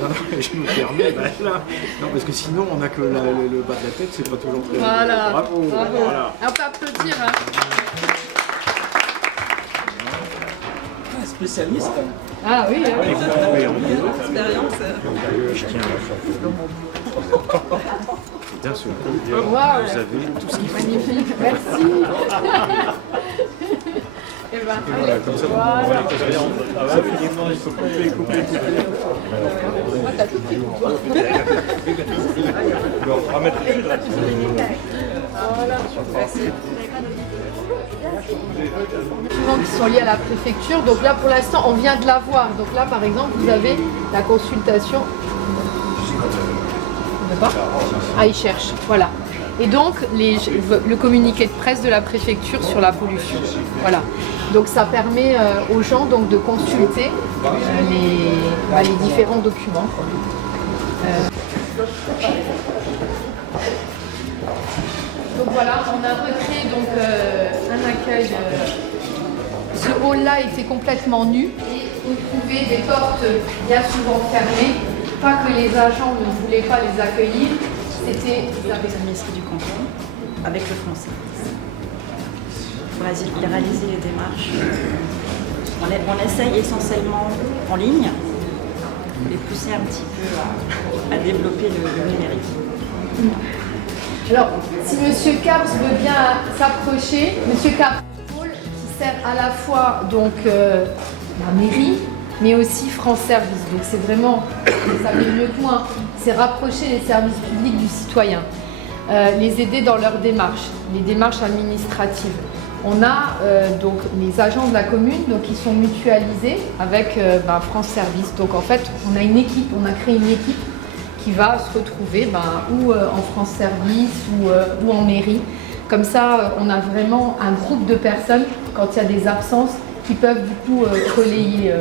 Non, je me permets, bah, là. Non, parce que sinon, on n'a que le bas de la tête, c'est pas toujours très... Voilà, bravo. bravo. Voilà. On peut applaudir. Hein. Spécialiste. Ah oui, hein. Expérience. Je tiens d'un seul coup, Wow. vous avez tout ce qu'il faut. Magnifique, merci. Et ben, Voilà, comme ça, voilà. ça finit, il faut couper. Moi, t'as tout pris pour toi. On va mettre Voilà. Qui sont liés à la préfecture. Donc là, pour l'instant, on vient de la voir. Donc là, par exemple, vous avez la consultation. Ah, ils cherchent. Voilà. Et donc, le communiqué de presse de la préfecture sur la pollution. Voilà. Donc, ça permet aux gens donc, de consulter les différents documents. Donc voilà, on a recréé donc, un accueil. Ce hall-là était complètement nu et vous trouvez des portes bien souvent fermées. Pas que les agents ne voulaient pas les accueillir, c'était Avec le ministre du canton, avec le français. Pour réaliser les démarches. On essaye essentiellement en ligne, les pousser un petit peu à développer le numérique. Alors, si M. Caps veut bien s'approcher, M. Caps, qui sert à la fois donc, la mairie, mais aussi France Service. Donc c'est vraiment, vous savez mieux que moi, c'est rapprocher les services publics du citoyen, les aider dans leurs démarches, les démarches administratives. On a donc les agents de la commune donc, qui sont mutualisés avec France Service. Donc en fait, on a une équipe, on a créé une équipe qui va se retrouver ou en France Service ou en mairie. Comme ça, on a vraiment un groupe de personnes, quand il y a des absences, qui peuvent du coup relayer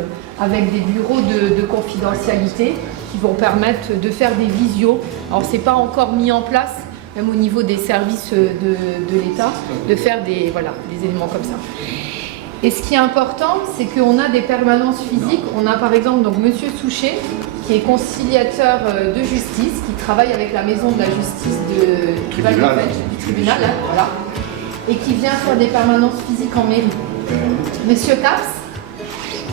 avec des bureaux de confidentialité qui vont permettre de faire des visios. Alors c'est pas encore mis en place, même au niveau des services de l'État, de faire des éléments comme ça. Et ce qui est important, c'est qu'on a des permanences physiques. On a par exemple donc Monsieur Souchet, qui est conciliateur de justice, qui travaille avec la maison de la justice du tribunal, hein, voilà, et qui vient faire des permanences physiques en mairie. Monsieur Caps,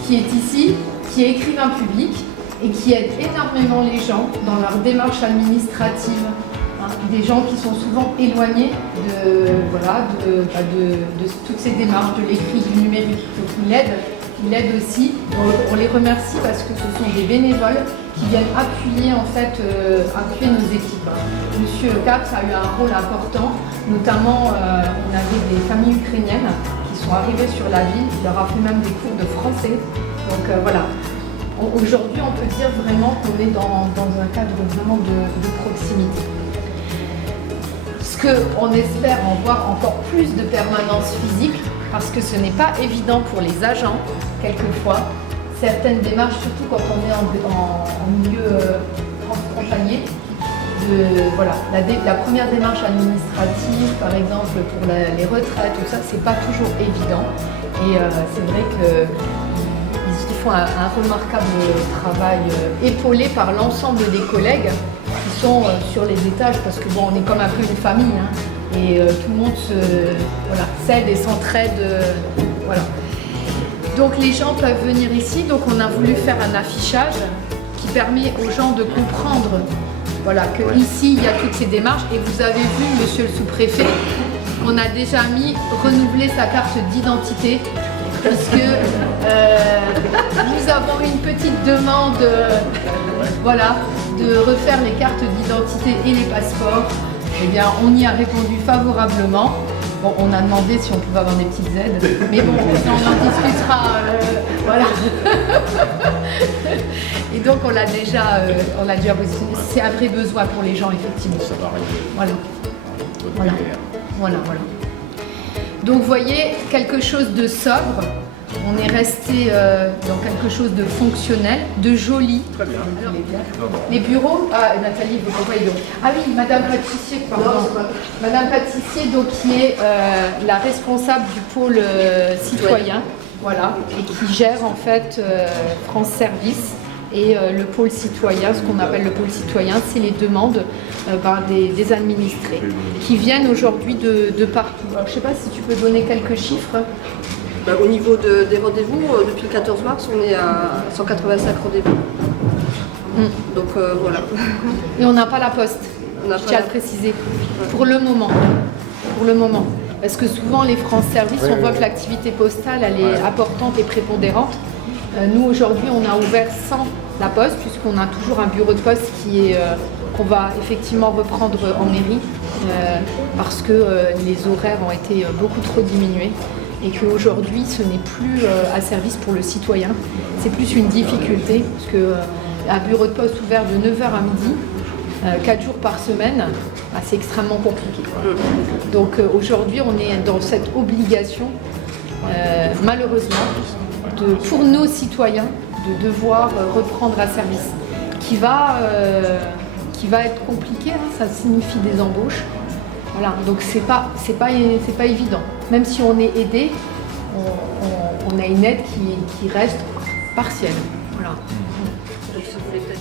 qui est ici, qui est écrivain public et qui aide énormément les gens dans leur démarche administrative. Hein, des gens qui sont souvent éloignés de toutes ces démarches, de l'écrit, du numérique. Donc il aide aussi. On les remercie parce que ce sont des bénévoles qui viennent appuyer appuyer nos équipes. Monsieur Caps a eu un rôle important, notamment on avait des familles ukrainiennes qui sont arrivées sur la ville, il leur a fait même des cours de français. Donc voilà. Aujourd'hui, on peut dire vraiment qu'on est dans un cadre vraiment de proximité. Ce qu'on espère en voir encore plus de permanence physique, parce que ce n'est pas évident pour les agents, quelquefois. Certaines démarches, surtout quand on est en milieu transfrontalier, la première démarche administrative, par exemple pour les retraites, tout ça, c'est pas toujours évident. Et c'est vrai qu'ils font un remarquable travail épaulé par l'ensemble des collègues qui sont sur les étages, parce que bon, on est comme un peu une famille, hein, et tout le monde s'aide et s'entraide. Voilà. Donc les gens peuvent venir ici, donc on a voulu faire un affichage qui permet aux gens de comprendre que ici il y a toutes ces démarches. Et vous avez vu, monsieur le sous-préfet, on a déjà renouveler sa carte d'identité, puisque nous avons une petite demande de refaire les cartes d'identité et les passeports. Eh bien, on y a répondu favorablement. Bon, on a demandé si on pouvait avoir des petites aides, mais bon, on en discutera. Voilà. Et donc, on l'a déjà positionné. C'est un vrai besoin pour les gens, effectivement. Ça va arriver. Voilà. Donc, vous voyez, quelque chose de sobre. On est resté dans quelque chose de fonctionnel, de joli. Très bien. Alors, les bureaux, Nathalie, vous voyez donc. Ah oui, Madame Pâtissier, pardon. Madame Pâtissier, donc, qui est la responsable du pôle citoyen, voilà, et qui gère en fait France Service Et le pôle citoyen, ce qu'on appelle le pôle citoyen, c'est les demandes des administrés qui viennent aujourd'hui de partout. Alors, je ne sais pas si tu peux donner quelques chiffres. Au niveau des rendez-vous, depuis le 14 mars, on est à 185 rendez-vous. Donc voilà. Et on n'a pas la poste, je tiens à le préciser, pour le moment. Parce que souvent les France Services, on voit que l'activité postale, elle est importante et prépondérante. Nous aujourd'hui, on a ouvert sans la poste, puisqu'on a toujours un bureau de poste qu'on va effectivement reprendre en mairie, parce que les horaires ont été beaucoup trop diminués. Et qu'aujourd'hui, ce n'est plus un service pour le citoyen, c'est plus une difficulté, parce qu'un bureau de poste ouvert de 9h à midi, 4 jours par semaine, c'est extrêmement compliqué. Donc aujourd'hui, on est dans cette obligation, malheureusement, pour nos citoyens, de devoir reprendre un service qui va être compliqué, ça signifie des embauches. Voilà, donc c'est pas évident. Même si on est aidé, on a une aide qui reste partielle. Voilà. Donc, ça voulait peut-être